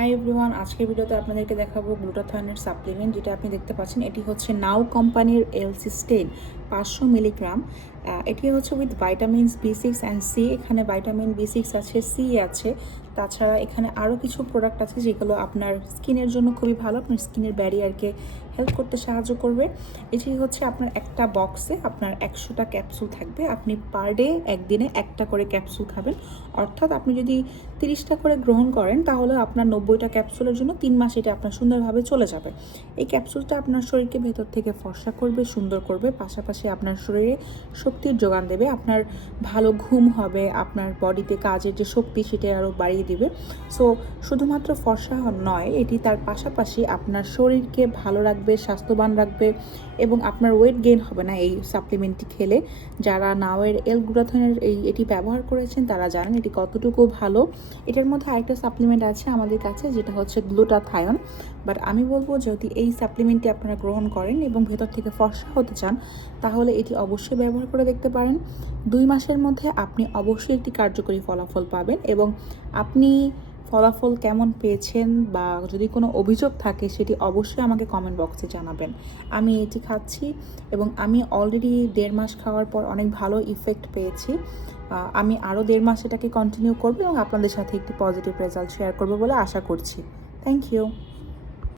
Hi everyone, আজকের ভিডিওতে আপনাদেরকে দেখাবো গ্লুটাথায়নের সাপ্লিমেন্ট। যেটা আপনি দেখতে পাচ্ছেন এটি হচ্ছে নাও কোম্পানির এলসিস্টেন 500 মিলিগ্রাম। এটি হচ্ছে with vitamins B6 and C. এখানে ভাইটামিন B6 আছে, সি আছে, তাছাড়া এখানে আরও কিছু প্রোডাক্ট আছে যেগুলো আপনার স্কিনের জন্য খুবই ভালো, আপনার স্কিনের ব্যারিয়ারকে হেল্প করতে সাহায্য করবে। এটি হচ্ছে আপনার একটা বক্সে আপনার 100টা ক্যাপসুল থাকবে। আপনি পার ডে একদিনে একটা করে ক্যাপসুল খাবেন, অর্থাৎ আপনি যদি 30টা করে গ্রহণ করেন তাহলে আপনার 90টা ক্যাপসুলের জন্য 3 মাস এটা আপনার সুন্দরভাবে চলে যাবে। এই ক্যাপসুলটা আপনার শরীরকে ভেতর থেকে ফর্সা করবে, সুন্দর করবে, পাশাপাশি আপনার শরীরে শক্তির যোগান দেবে, আপনার ভালো ঘুম হবে, আপনার বডিতে কাজের যে শক্তি সেটা আরও বাড়িয়ে দিবে। সো শুধুমাত্র ফর্সা নয়, এটি তার পাশাপাশি আপনার শরীরকে ভালো রাখবে, স্বাস্থ্যবান রাখবে এবং আপনার ওয়েট গেইন হবে না এই সাপ্লিমেন্টটি খেলে। যারা নাওয়ের এল-গ্লুটাথিয়নের এটি ব্যবহার করেছেন তারা জানেন এটি কতটুকু ভালো। এটার মধ্যে আরেকটা সাপ্লিমেন্ট আছে আমাদের কাছে, যেটা হচ্ছে গ্লুটাথায়ন। বাট আমি বলবো যদি এই সাপ্লিমেন্টটি আপনারা গ্রহণ করেন এবং ভেতর থেকে ফর্সা হতে চান তাহলে এটি অবশ্যই ব্যবহার করে দেখতে পারেন। 2 মাসের মধ্যে আপনি অবশ্যই একটি কার্যকরী ফলাফল পাবেন এবং আপনি ফলাফল কেমন পেয়েছেন বা যদি কোনো অভিযোগ থাকে সেটি অবশ্যই আমাকে কমেন্ট বক্সে জানাবেন। আমি এটি খাচ্ছি এবং আমি অলরেডি 1.5 মাস খাওয়ার পর অনেক ভালো ইফেক্ট পেয়েছি। আমি আরও 1.5 মাস এটাকে কন্টিনিউ করবো এবং আপনাদের সাথে একটি পজিটিভ রেজাল্ট শেয়ার করবো বলে আশা করছি। Thank you.